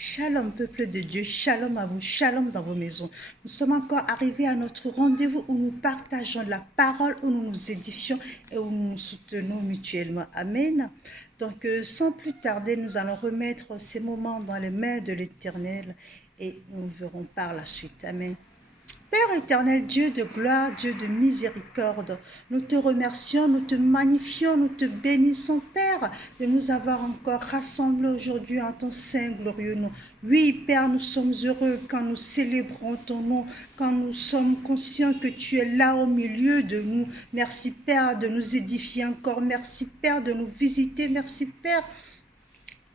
Shalom, peuple de Dieu, shalom à vous, shalom dans vos maisons. Nous sommes encore arrivés à notre rendez-vous où nous partageons la parole, où nous nous édifions et où nous nous soutenons mutuellement. Amen. Donc, sans plus tarder, nous allons remettre ces moments dans les mains de l'Éternel et nous verrons par la suite. Amen. Père éternel, Dieu de gloire, Dieu de miséricorde, nous te remercions, nous te magnifions, nous te bénissons, Père, de nous avoir encore rassemblés aujourd'hui en ton Saint glorieux nom. Oui, Père, nous sommes heureux quand nous célébrons ton nom, quand nous sommes conscients que tu es là au milieu de nous. Merci, Père, de nous édifier encore. Merci, Père, de nous visiter. Merci, Père,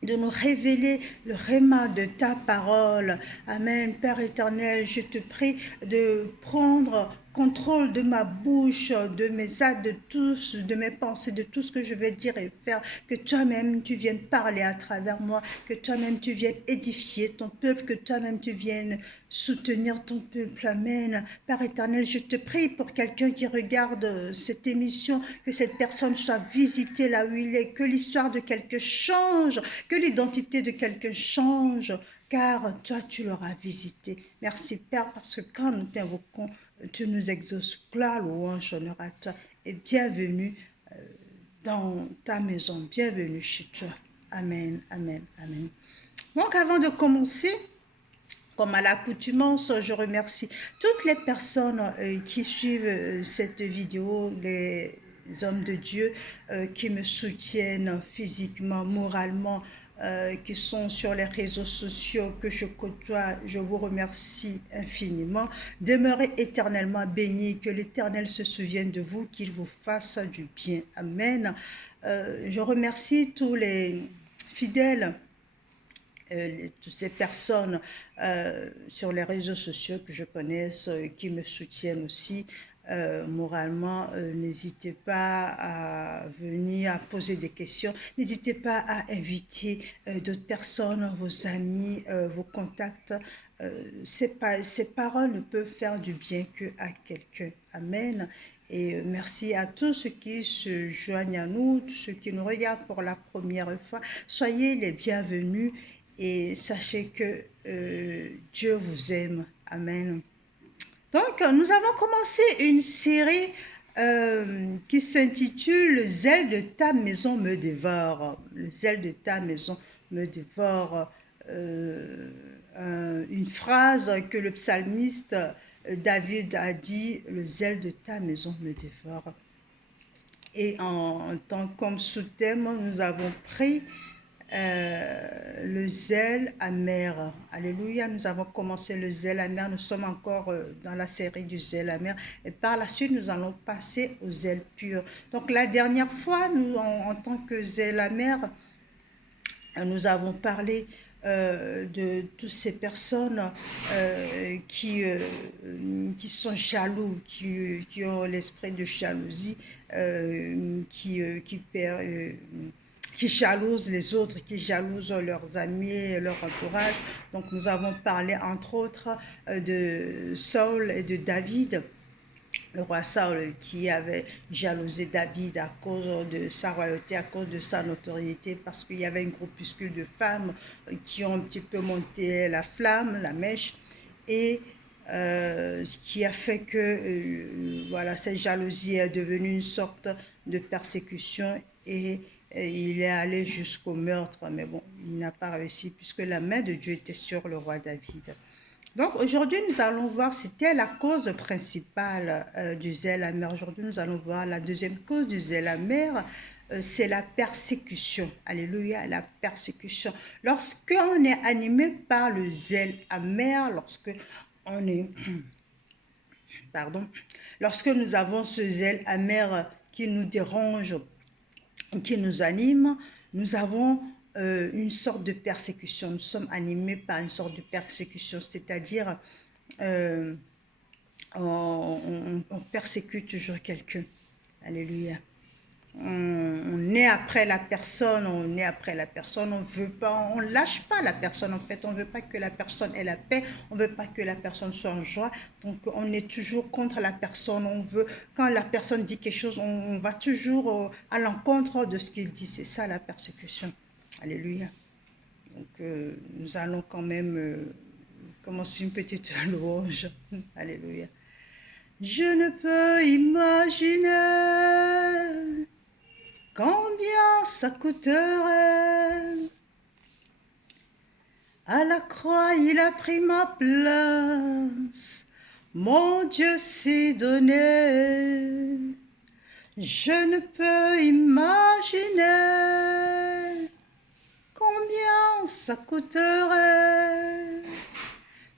de nous révéler le réma de ta parole. Amen. Père éternel, je te prie de prendre contrôle de ma bouche, de mes actes, de mes pensées, de tout ce que je vais dire et faire. Que toi-même, tu viennes parler à travers moi. Que toi-même, tu viennes édifier ton peuple. Que toi-même, tu viennes soutenir ton peuple. Amen. Père éternel, je te prie pour quelqu'un qui regarde cette émission, que cette personne soit visitée là où il est, que l'histoire de quelqu'un change, que l'identité de quelqu'un change, car toi, tu l'auras visité. Merci, Père, parce que quand nous t'invoquons, tu nous exauces. Gloire, louange, honneur à toi. Et bienvenue dans ta maison. Bienvenue chez toi. Amen, amen, amen. Donc, avant de commencer, comme à l'accoutumance, je remercie toutes les personnes qui suivent cette vidéo, les hommes de Dieu qui me soutiennent physiquement, moralement, qui sont sur les réseaux sociaux que je côtoie. Je vous remercie infiniment. Demeurez éternellement bénis, que l'Éternel se souvienne de vous, qu'il vous fasse du bien. Amen. Je remercie tous les fidèles, toutes ces personnes sur les réseaux sociaux que je connaisse, qui me soutiennent aussi moralement. N'hésitez pas à venir à poser des questions. N'hésitez pas à inviter d'autres personnes, vos amis, vos contacts. Ces paroles ne peuvent faire du bien qu'à quelqu'un. Amen. Et merci à tous ceux qui se joignent à nous, tous ceux qui nous regardent pour la première fois. Soyez les bienvenus et sachez que Dieu vous aime. Amen. Donc, nous avons commencé une série qui s'intitule « Le zèle de ta maison me dévore ». Le zèle de ta maison me dévore. Une phrase que le psalmiste David a dit « Le zèle de ta maison me dévore ». Et en tant comme sous-thème, nous avons pris le zèle amer. Alléluia, nous avons commencé le zèle amer. Nous sommes encore dans la série du zèle amer. Et par la suite, nous allons passer au zèle pur. Donc, la dernière fois, nous, en tant que zèle amer, nous avons parlé de toutes ces personnes qui sont jaloux, qui ont l'esprit de jalousie, qui jalousent les autres, qui jalousent leurs amis, leur entourage. Donc nous avons parlé entre autres de Saul et de David. Le roi Saul qui avait jalousé David à cause de sa royauté, à cause de sa notoriété, parce qu'il y avait une groupuscule de femmes qui ont un petit peu monté la flamme, la mèche, et ce qui a fait que voilà, cette jalousie est devenue une sorte de persécution et il est allé jusqu'au meurtre, mais bon, il n'a pas réussi puisque la main de Dieu était sur le roi David. Donc aujourd'hui, nous allons voir c'était la cause principale du zèle amer. Aujourd'hui, nous allons voir la deuxième cause du zèle amer, c'est la persécution. Alléluia, la persécution. Lorsqu'on est animé par le zèle amer, lorsque nous avons ce zèle amer qui nous dérange, qui nous anime, nous avons une sorte de persécution. Nous sommes animés par une sorte de persécution, c'est-à-dire on persécute toujours quelqu'un. Alléluia. On est après la personne, on veut pas, on lâche pas la personne en fait, on veut pas que la personne ait la paix, on veut pas que la personne soit en joie, donc on est toujours contre la personne, on veut, quand la personne dit quelque chose, on va toujours à l'encontre de ce qu'il dit, c'est ça la persécution. Alléluia. Donc, nous allons quand même commencer une petite louange. Alléluia. Je ne peux imaginer combien ça coûterait. À la croix, il a pris ma place. Mon Dieu s'est donné. Je ne peux imaginer combien ça coûterait.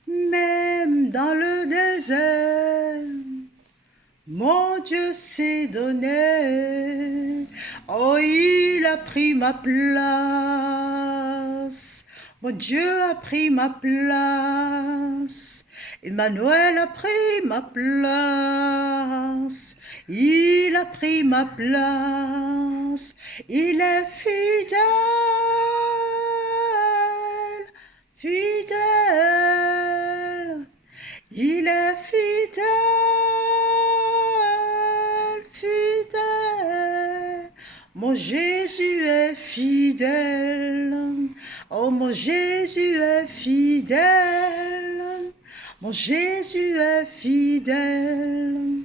Même dans le désert, mon Dieu s'est donné. Oh, il a pris ma place. Mon Dieu a pris ma place. Emmanuel a pris ma place. Il a pris ma place. Il est fidèle. Fidèle. Il est fidèle. Fidèle. Mon Jésus est fidèle. Oh, mon Jésus est fidèle. Mon Jésus est fidèle.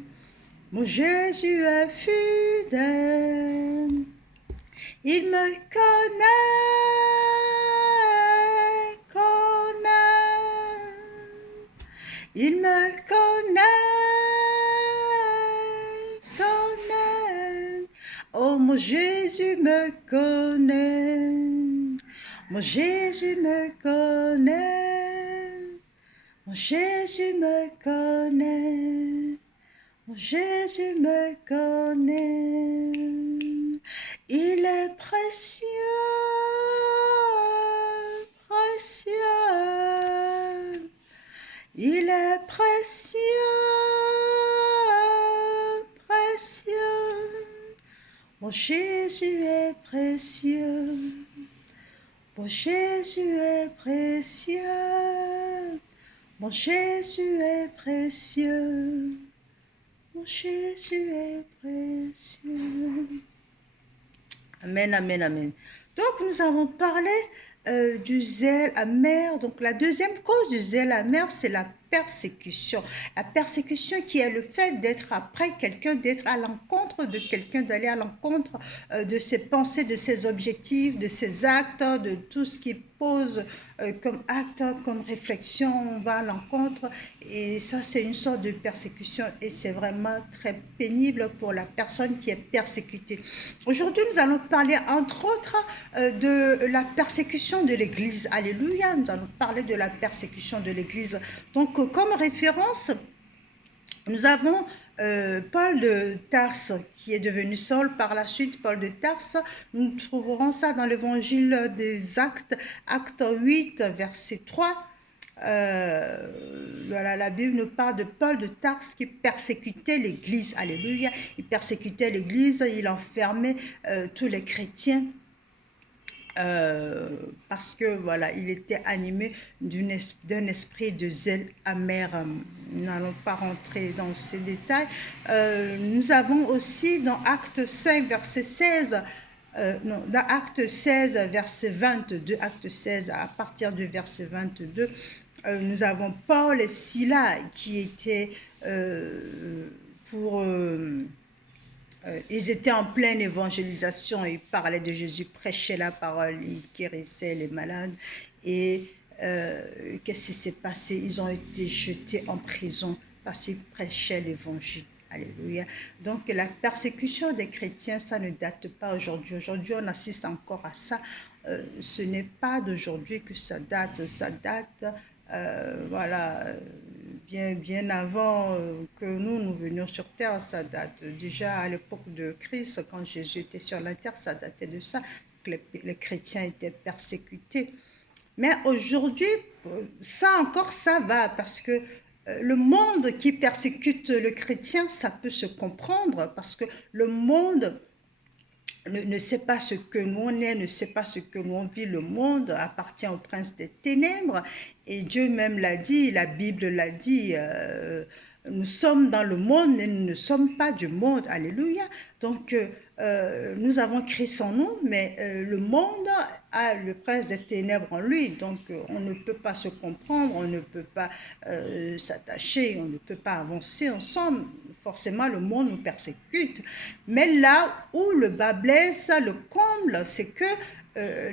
Mon Jésus est fidèle. Il me connaît. Il me connaît. Oh, mon Jésus me connaît. Mon Jésus me connaît. Mon Jésus me connaît. Mon Jésus me connaît. Il est précieux, précieux. Il est précieux, précieux. Mon Jésus est précieux. Mon Jésus est précieux. Mon Jésus est précieux. Mon Jésus est précieux. Amen, amen, amen. Donc, nous avons parlé du zèle amer. Donc, la deuxième cause du zèle amer, c'est la persécution. La persécution qui est le fait d'être après quelqu'un, d'être à l'encontre de quelqu'un, d'aller à l'encontre de ses pensées, de ses objectifs, de ses actes, de tout ce qui pose comme acte, comme réflexion, on va à l'encontre. Et ça, c'est une sorte de persécution et c'est vraiment très pénible pour la personne qui est persécutée. Aujourd'hui, nous allons parler entre autres de la persécution de l'Église. Alléluia, nous allons parler de la persécution de l'Église. Donc, comme référence, nous avons Paul de Tarse, qui est devenu Saul par la suite, Paul de Tarse. Nous trouverons ça dans l'évangile des Actes, acte 8, verset 3. Voilà, la Bible nous parle de Paul de Tarse qui persécutait l'Église. Alléluia. Il persécutait l'Église, il enfermait tous les chrétiens. Parce que voilà, il était animé d'un esprit de zèle amer. Nous n'allons pas rentrer dans ces détails. Nous avons aussi dans Acte 5, verset 16, non, dans Acte 16, verset 22, Acte 16, à partir du verset 22, nous avons Paul et Silas qui étaient ils étaient en pleine évangélisation, ils parlaient de Jésus, prêchaient la parole, ils guérissaient les malades. Et qu'est-ce qui s'est passé? Ils ont été jetés en prison parce qu'ils prêchaient l'évangile. Alléluia. Donc la persécution des chrétiens, ça ne date pas aujourd'hui. Aujourd'hui, on assiste encore à ça. Ce n'est pas d'aujourd'hui que ça date. Ça date, voilà, bien avant que nous venions sur terre. Ça date déjà à l'époque de Christ, quand Jésus était sur la terre, ça datait de ça, que les chrétiens étaient persécutés. Mais aujourd'hui, ça encore, ça va, parce que le monde qui persécute le chrétien, ça peut se comprendre, parce que le monde ne sait pas ce que nous on est, ne sait pas ce que nous on vit. Le monde appartient au prince des ténèbres, et Dieu même l'a dit, la Bible l'a dit, nous sommes dans le monde, mais nous ne sommes pas du monde. Alléluia. Donc, nous avons Christ en nous, mais le monde a le prince des ténèbres en lui. Donc, on ne peut pas se comprendre, on ne peut pas s'attacher, on ne peut pas avancer ensemble. Forcément, le monde nous persécute. Mais là où le bas blesse, le comble, c'est que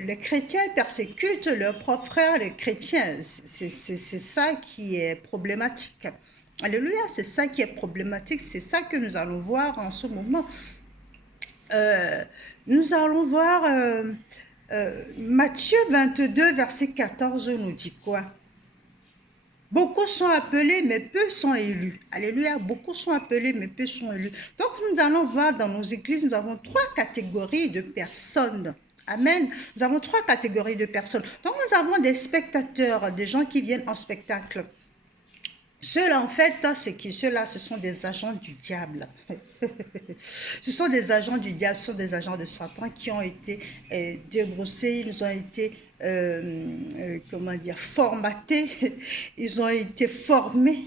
les chrétiens persécutent leurs propres frères, les chrétiens. C'est ça qui est problématique. Alléluia, c'est ça qui est problématique, c'est ça que nous allons voir en ce moment. Nous allons voir Matthieu 22, verset 14 nous dit quoi? Beaucoup sont appelés, mais peu sont élus. Alléluia, beaucoup sont appelés, mais peu sont élus. Donc, nous allons voir dans nos églises, nous avons 3 catégories de personnes. Amen. Nous avons 3 catégories de personnes. Donc, nous avons des spectateurs, des gens qui viennent en spectacle. Ceux-là, en fait, c'est qui? Ceux-là, ce sont des agents du diable. Ce sont des agents du diable, ce sont des agents de Satan qui ont été débroussés, ils ont été, comment dire, formatés, ils ont été formés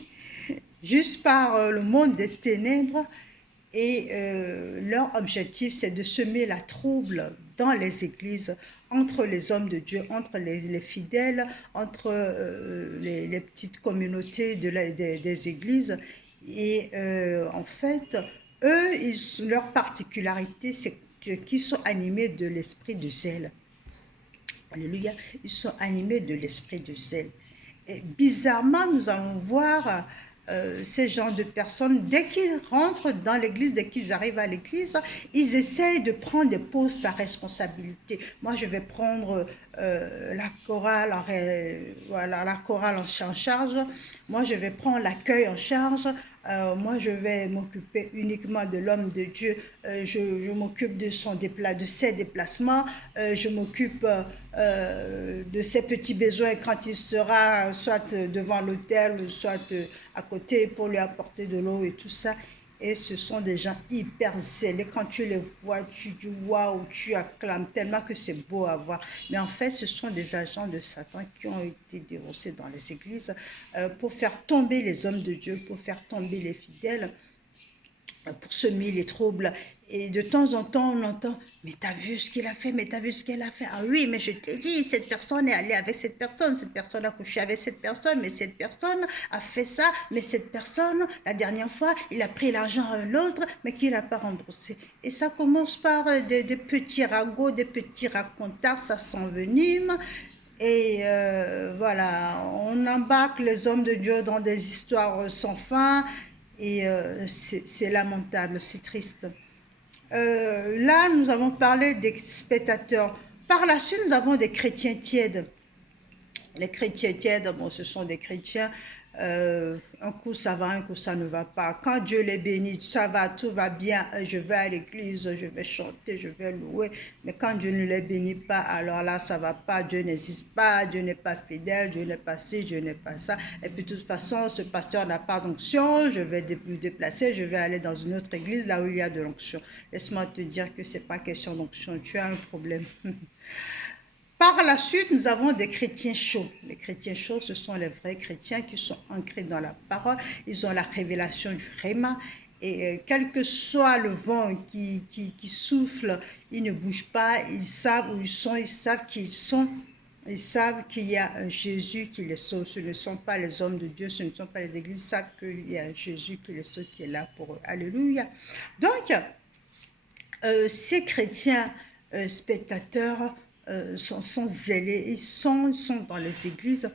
juste par le monde des ténèbres et leur objectif, c'est de semer la trouble dans les églises, entre les hommes de Dieu, entre les fidèles, entre les petites communautés des églises. Et en fait, eux, leur particularité, c'est qu'ils sont animés de l'esprit de zèle. Alléluia, ils sont animés de l'esprit de zèle. Et bizarrement, nous allons voir ces genres de personnes, dès qu'ils rentrent dans l'église, dès qu'ils arrivent à l'église, ils essayent de prendre des postes à responsabilité. Moi, je vais prendre la chorale en charge. Moi, je vais prendre l'accueil en charge. Moi, je vais m'occuper uniquement de l'homme de Dieu. Je m'occupe de ses déplacements. Je m'occupe de ses petits besoins quand il sera soit devant l'autel, soit à côté pour lui apporter de l'eau et tout ça. Et ce sont des gens hyper zélés. Quand tu les vois, tu dis waouh, tu acclames tellement que c'est beau à voir. Mais en fait, ce sont des agents de Satan qui ont été dérossés dans les églises pour faire tomber les hommes de Dieu, pour faire tomber les fidèles, pour semer les troubles. Et de temps en temps, on entend, mais t'as vu ce qu'il a fait, mais t'as vu ce qu'elle a fait. Ah oui, mais je t'ai dit, cette personne est allée avec cette personne a couché avec cette personne, mais cette personne a fait ça, mais cette personne, la dernière fois, il a pris l'argent à l'autre, mais qu'il n'a pas remboursé. Et ça commence par des petits ragots, des petits racontards, ça s'envenime. Et voilà, on embarque les hommes de Dieu dans des histoires sans fin, et c'est lamentable, c'est triste. Là, nous avons parlé des spectateurs. Par la suite, nous avons des chrétiens tièdes. Les chrétiens tièdes, bon, ce sont des chrétiens, un coup ça va, un coup ça ne va pas. Quand Dieu les bénit, ça va, tout va bien, je vais à l'église, je vais chanter, je vais louer. Mais quand Dieu ne les bénit pas, alors là, ça va pas, Dieu n'existe pas, Dieu n'est pas fidèle, Dieu n'est pas ci, Dieu n'est pas ça. Et puis de toute façon, ce pasteur n'a pas d'onction, je vais me déplacer, je vais aller dans une autre église, là où il y a de l'onction. Laisse-moi te dire que c'est pas question d'onction, tu as un problème. Par la suite, nous avons des chrétiens chauds. Les chrétiens chauds, ce sont les vrais chrétiens qui sont ancrés dans la parole. Ils ont la révélation du Réma. Et quel que soit le vent qui souffle, ils ne bougent pas. Ils savent où ils sont, ils savent qui ils sont. Ils savent qu'il y a un Jésus qui les sauve. Ce ne sont pas les hommes de Dieu, ce ne sont pas les églises. Ils savent qu'il y a un Jésus qui les sauve, qui est là pour eux. Alléluia. Donc, ces chrétiens spectateurs sont zélés, ils sont dans les églises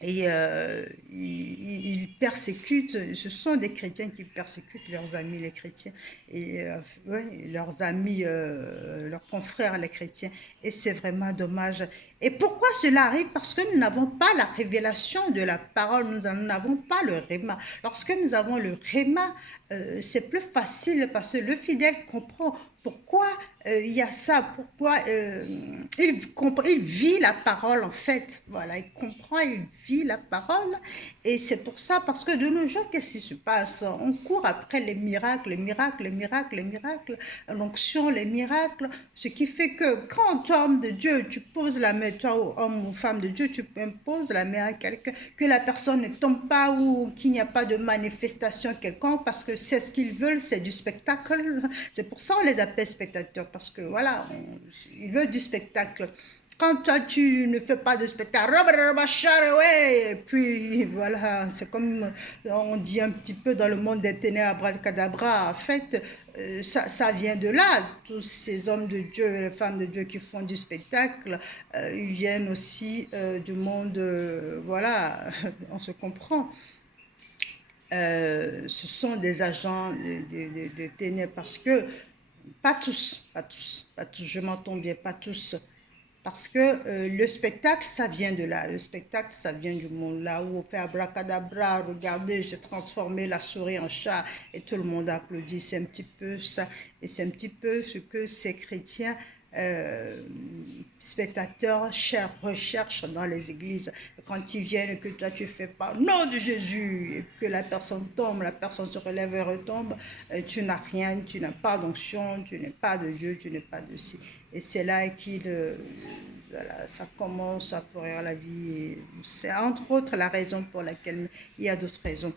et ils persécutent, ce sont des chrétiens qui persécutent leurs amis les chrétiens, et ouais, leurs amis, leurs confrères les chrétiens, et c'est vraiment dommage. Et pourquoi cela arrive? Parce que nous n'avons pas la révélation de la parole, nous n'avons pas le réma. Lorsque nous avons le réma, c'est plus facile parce que le fidèle comprend pourquoi il y a ça, pourquoi il vit la parole en fait. Voilà, il comprend, il vit la parole. Et c'est pour ça, parce que de nos jours, qu'est-ce qui se passe? On court après les miracles, les miracles, les miracles, les miracles, l'onction, les miracles. Ce qui fait que quand, homme de Dieu, tu poses la main toi, homme ou femme de Dieu, tu imposes la main à quelqu'un, que la personne ne tombe pas ou qu'il n'y a pas de manifestation quelconque, parce que c'est ce qu'ils veulent, c'est du spectacle. C'est pour ça qu'on les appelle spectateurs, parce que voilà, ils veulent du spectacle. Quand toi, tu ne fais pas de spectacle, ouais, et puis voilà, c'est comme on dit un petit peu dans le monde des ténèbres, abracadabra. En fait, ça vient de là. Tous ces hommes de Dieu, les femmes de Dieu qui font du spectacle, ils viennent aussi du monde, voilà, on se comprend. Ce sont des agents de ténèbres parce que, pas tous, pas tous, pas tous, je m'entends bien, pas tous. Parce que le spectacle, ça vient de là. Le spectacle, ça vient du monde. Là où on fait abracadabra, regardez, j'ai transformé la souris en chat et tout le monde applaudit. C'est un petit peu ça. Et c'est un petit peu ce que ces chrétiens spectateurs recherchent dans les églises. Quand ils viennent et que toi tu fais pas nom de Jésus et que la personne tombe, la personne se relève et retombe, tu n'as rien, tu n'as pas d'onction, tu n'es pas de Dieu, tu n'es pas de ci. Et c'est là qu'il voilà, ça commence à pourrir la vie. C'est entre autres la raison pour laquelle il y a d'autres raisons.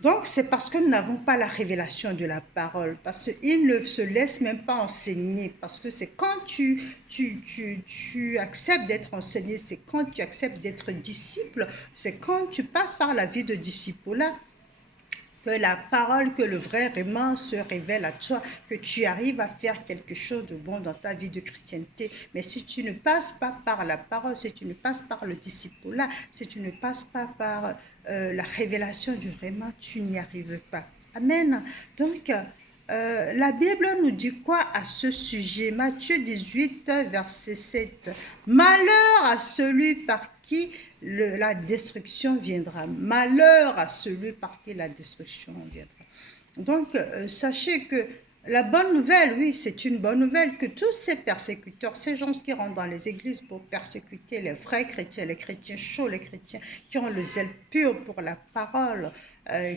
Donc, c'est parce que nous n'avons pas la révélation de la parole, parce qu'il ne se laisse même pas enseigner, parce que c'est quand tu acceptes d'être enseigné, c'est quand tu acceptes d'être disciple, c'est quand tu passes par la vie de disciple-là, que la parole, que le vrai réman se révèle à toi, que tu arrives à faire quelque chose de bon dans ta vie de chrétienté. Mais si tu ne passes pas par la parole, si tu ne passes par le disciple-là, si tu ne passes pas par la révélation du réman, tu n'y arrives pas. Amen. Donc, la Bible nous dit quoi à ce sujet? Matthieu 18, verset 7. Malheur à celui par qui la destruction viendra. Malheur à celui par qui la destruction viendra. Donc, sachez que la bonne nouvelle, oui, c'est une bonne nouvelle, que tous ces persécuteurs, ces gens qui rentrent dans les églises pour persécuter les vrais chrétiens, les chrétiens chauds, les chrétiens qui ont le zèle pur pour la parole,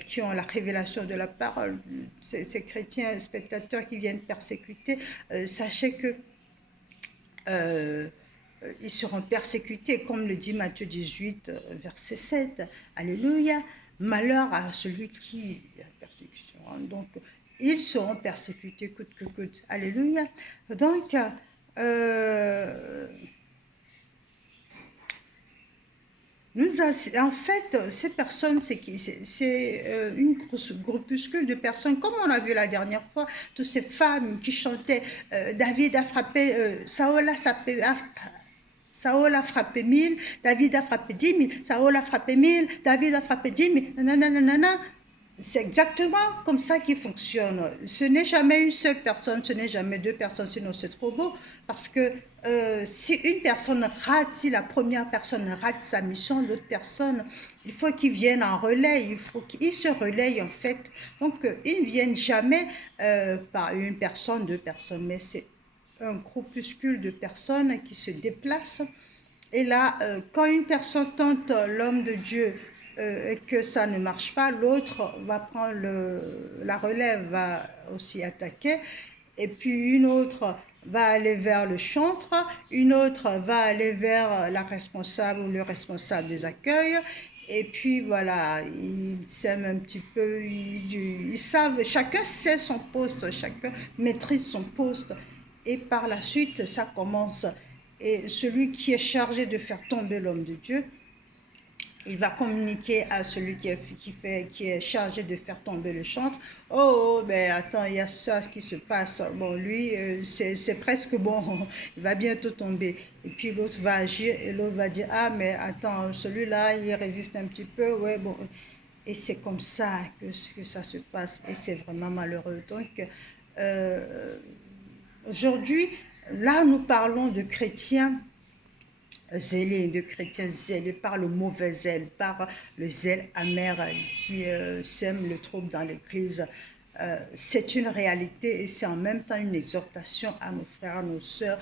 qui ont la révélation de la parole, ces chrétiens spectateurs qui viennent persécuter, sachez que ils seront persécutés, comme le dit Matthieu 18, verset 7. Alléluia. Malheur à celui qui a persécution. Donc, ils seront persécutés coûte que coûte. Alléluia. Donc, en fait, ces personnes, c'est une grosse groupuscule de personnes, comme on a vu la dernière fois, toutes ces femmes qui chantaient David a frappé, Saül a frappé 1000, David a frappé 10 000, Saül a frappé 1000, David a frappé 10 000, nanana. C'est exactement comme ça qu'il fonctionne. Ce n'est jamais une seule personne, ce n'est jamais deux personnes, sinon c'est trop beau. Parce que si une personne rate, si la première personne rate sa mission, l'autre personne, il faut qu'ils viennent en relais, il faut qu'ils se relayent en fait. Donc, ils ne viennent jamais par une personne, deux personnes, mais c'est un groupuscule de personnes qui se déplacent. Et là, quand une personne tente l'homme de Dieu et que ça ne marche pas, l'autre va prendre la relève, va aussi attaquer. Et puis une autre va aller vers le chantre, une autre va aller vers la responsable ou le responsable des accueils. Et puis voilà, ils s'aiment un petit peu, ils savent, chacun sait son poste, chacun maîtrise son poste. Et par la suite, ça commence. Et celui qui est chargé de faire tomber l'homme de Dieu, il va communiquer à celui qui est chargé de faire tomber le chantre. Oh, ben attends, il y a ça qui se passe. Bon, lui, c'est presque bon, il va bientôt tomber. Et puis l'autre va agir et l'autre va dire, ah, mais attends, celui-là, il résiste un petit peu. Ouais, bon. Et c'est comme ça que ça se passe. Et c'est vraiment malheureux. Donc, aujourd'hui, là, nous parlons de chrétiens zélés, de chrétiens zélés par le mauvais zèle, par le zèle amer qui sème le trouble dans l'Église. C'est une réalité et c'est en même temps une exhortation à nos frères, à nos sœurs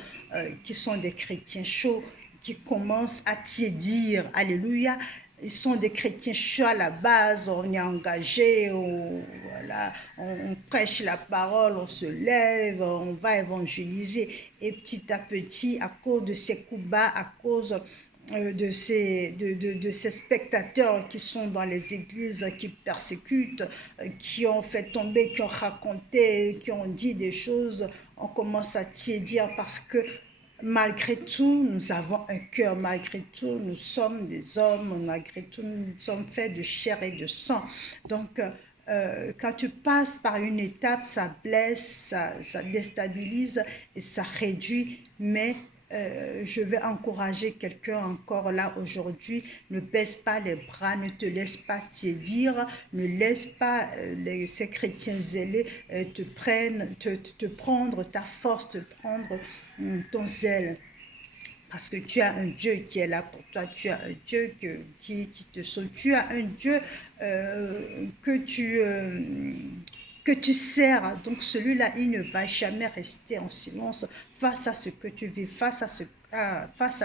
qui sont des chrétiens chauds, qui commencent à tiédir, alléluia, ils sont des chrétiens chauds à la base, on est engagé, voilà, on prêche la parole, on se lève, on va évangéliser. Et petit à petit, à cause de ces coups bas, à cause de ces spectateurs qui sont dans les églises, qui persécutent, qui ont fait tomber, qui ont raconté, qui ont dit des choses, on commence à tiédir parce que malgré tout, nous avons un cœur, malgré tout, nous sommes des hommes, malgré tout, nous sommes faits de chair et de sang. Donc, quand tu passes par une étape, ça blesse, ça déstabilise et ça réduit, mais je vais encourager quelqu'un encore là aujourd'hui, ne baisse pas les bras, ne te laisse pas tiédir, ne laisse pas ces chrétiens zélés te prendre ta force, te prendre ton zèle. Parce que tu as un Dieu qui est là pour toi, tu as un Dieu qui te sauve, tu as un Dieu que tu sers. Donc celui-là, il ne va jamais rester en silence face à ce que tu vis, face à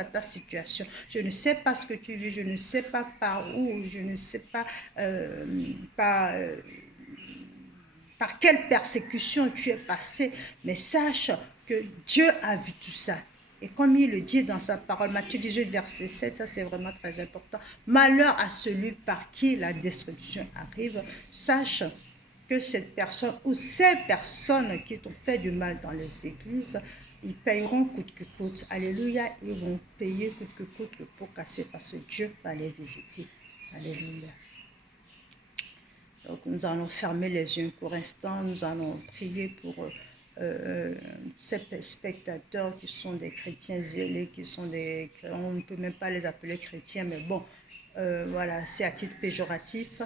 ta situation. Je ne sais pas ce que tu vis, je ne sais pas par où, je ne sais pas par quelle persécution tu es passé, mais sache que Dieu a vu tout ça. Et comme il le dit dans sa parole, Matthieu 18, verset 7, ça c'est vraiment très important. Malheur à celui par qui la destruction arrive. Sache que cette personne ou ces personnes qui t'ont fait du mal dans les églises, ils paieront coûte que coûte. Alléluia, ils vont payer coûte que coûte le pot cassé parce que Dieu va les visiter. Alléluia. Donc nous allons fermer les yeux pour l'instant, nous allons prier pour ces spectateurs qui sont des chrétiens zélés, on ne peut même pas les appeler chrétiens, mais bon, voilà, c'est à titre péjoratif.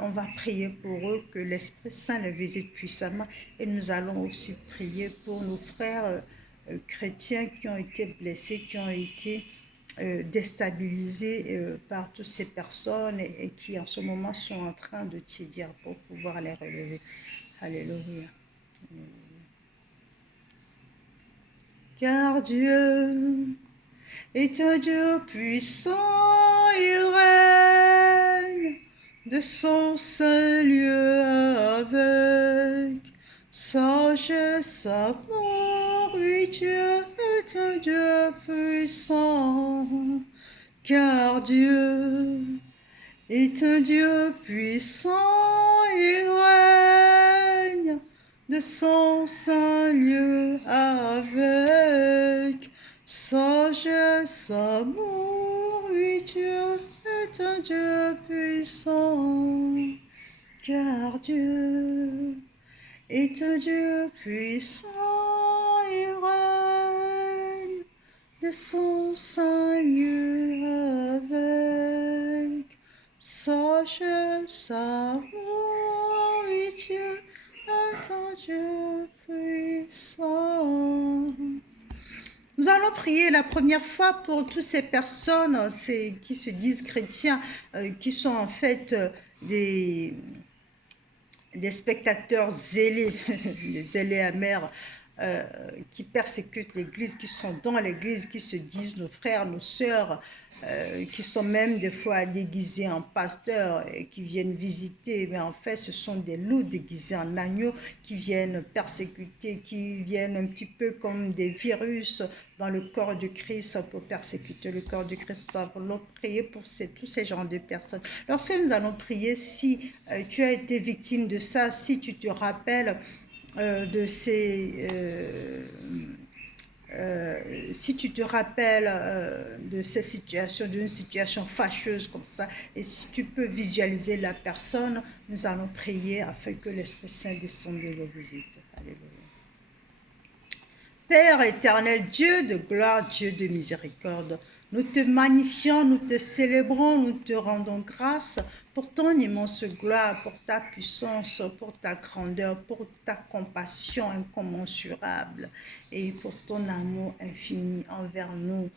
On va prier pour eux, que l'Esprit Saint les visite puissamment, et nous allons aussi prier pour nos frères chrétiens qui ont été blessés, qui ont été déstabilisés par toutes ces personnes et qui en ce moment sont en train de tiédir pour pouvoir les relever. Alléluia. Car Dieu est un Dieu puissant, il règne de son saint lieu avec sagesse, amour, oui, Dieu est un Dieu puissant, car Dieu est un Dieu puissant, il règne de son saint lieu avec sagesse, amour, oui, Dieu est un Dieu puissant, car Dieu est un Dieu puissant, il règne de son saint lieu avec sagesse, amour, oui, Dieu est un Dieu puissant. Nous allons prier la première fois pour toutes ces personnes qui se disent chrétiens, qui sont en fait des spectateurs zélés, les zélés amers, qui persécutent l'Église, qui sont dans l'Église, qui se disent nos frères, nos sœurs, qui sont même des fois déguisés en pasteurs et qui viennent visiter, mais en fait ce sont des loups déguisés en agneaux qui viennent persécuter, qui viennent un petit peu comme des virus dans le corps du Christ pour persécuter le corps du Christ. Nous allons prier pour tous ces genres de personnes. Lorsque nous allons prier, si tu as été victime de ça, si tu te rappelles de ces... si tu te rappelles de ces situations, d'une situation fâcheuse comme ça, et si tu peux visualiser la personne, nous allons prier afin que l'Esprit Saint descende et le visite. Alléluia. Père éternel, Dieu de gloire, Dieu de miséricorde, nous te magnifions, nous te célébrons, nous te rendons grâce pour ton immense gloire, pour ta puissance, pour ta grandeur, pour ta compassion incommensurable et pour ton amour infini envers nous,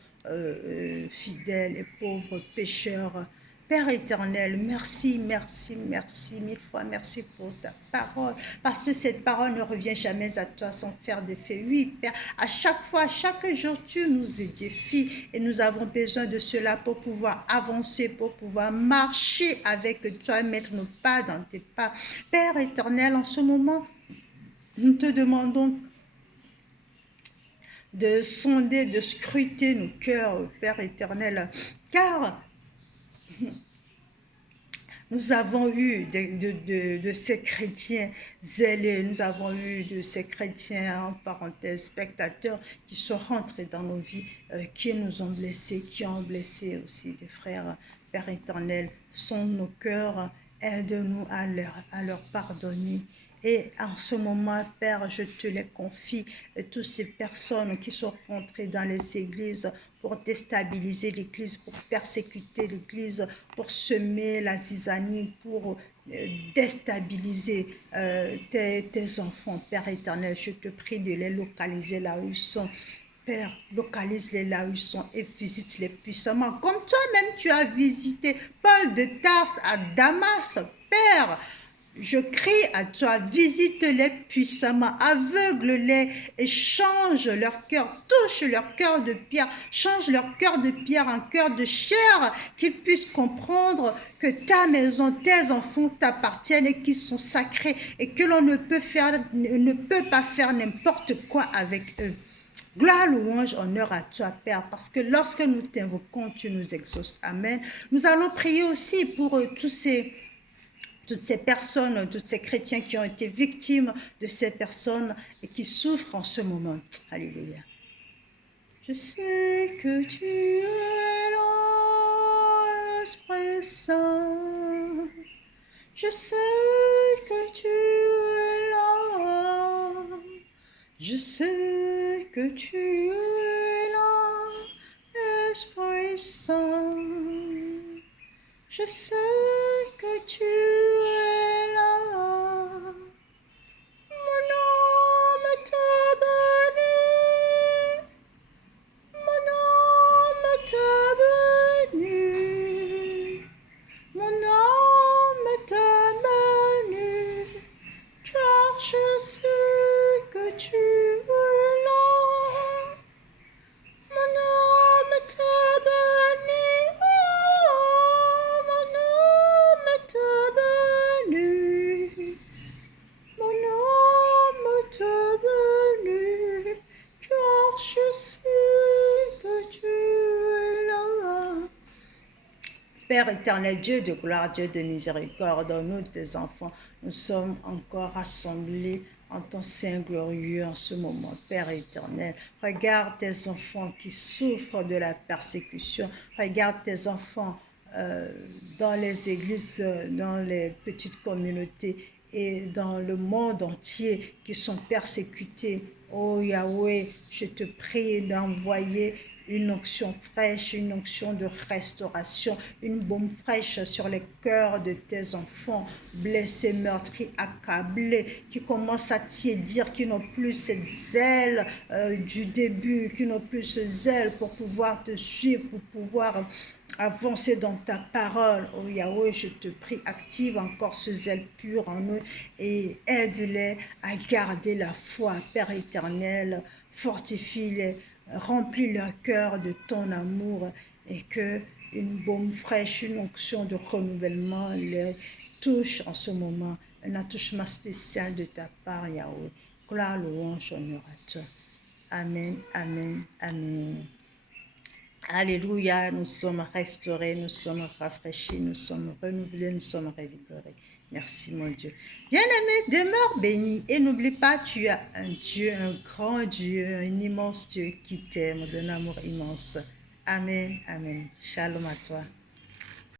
fidèles et pauvres pécheurs. Père éternel, merci, merci, merci, mille fois merci pour ta parole, parce que cette parole ne revient jamais à toi sans faire d'effet. Oui, Père, à chaque fois, chaque jour, tu nous édifies et nous avons besoin de cela pour pouvoir avancer, pour pouvoir marcher avec toi, mettre nos pas dans tes pas. Père éternel, en ce moment, nous te demandons de sonder, de scruter nos cœurs, Père éternel, car nous avons eu de ces chrétiens zélés, nous avons eu de ces chrétiens, en parenthèse, spectateurs, qui sont rentrés dans nos vies, qui nous ont blessés, qui ont blessé aussi des frères. Père éternel, sonde nos cœurs, aide-nous à leur pardonner. Et en ce moment, Père, je te les confie, toutes ces personnes qui sont rentrées dans les églises pour déstabiliser l'église, pour persécuter l'église, pour semer la zizanie, pour déstabiliser tes enfants. Père éternel, je te prie de les localiser là où ils sont. Père, localise-les là où ils sont et visite-les puissamment. Comme toi-même, tu as visité Paul de Tarse à Damas, Père. Je crie à toi, visite-les puissamment, aveugle-les et change leur cœur, touche leur cœur de pierre, change leur cœur de pierre en cœur de chair, qu'ils puissent comprendre que ta maison, tes enfants t'appartiennent et qu'ils sont sacrés et que l'on ne peut pas faire n'importe quoi avec eux. Gloire, louange, honneur à toi, Père, parce que lorsque nous t'invoquons, tu nous exauces. Amen. Nous allons prier aussi pour toutes ces personnes, tous ces chrétiens qui ont été victimes de ces personnes et qui souffrent en ce moment. Alléluia. Je sais que tu es là, Esprit Saint. Je sais que tu es là. Je sais que tu es là, Esprit Saint. Je sais que tu es là. Mon âme te bénit. Mon âme te bénit. Mon âme te bénit. Car je sais que tu es là. Mon âme te bénit. Oh, mon âme te bénit. Mon âme te bénit. Car je sais que tu es là. Père éternel, Dieu de gloire, Dieu de miséricorde, nous tes enfants, nous sommes encore rassemblés en ton sein glorieux en ce moment. Père éternel, regarde tes enfants qui souffrent de la persécution, regarde tes enfants dans les églises, dans les petites communautés et dans le monde entier qui sont persécutés. Oh Yahweh, je te prie d'envoyer une onction fraîche, une onction de restauration, une baume fraîche sur les cœurs de tes enfants blessés, meurtris, accablés, qui commencent à tiédir, qui n'ont plus cette zèle du début, qui n'ont plus ce zèle pour pouvoir te suivre, pour pouvoir avancer dans ta parole. Oh Yahweh, je te prie, active encore ce zèle pur en eux et aide-les à garder la foi. Père éternel, fortifie-les, remplis leur cœur de ton amour et que une baume fraîche, une onction de renouvellement les touche en ce moment. Un attouchement spécial de ta part, Yahweh. Gloire, louange, honneur à toi. Amen, amen, amen. Alléluia, nous sommes restaurés, nous sommes rafraîchis, nous sommes renouvelés, nous sommes revigorés. Merci mon Dieu. Bien-aimé, demeure béni et n'oublie pas, tu as un Dieu, un grand Dieu, un immense Dieu qui t'aime d'un amour immense. Amen, amen. Shalom à toi.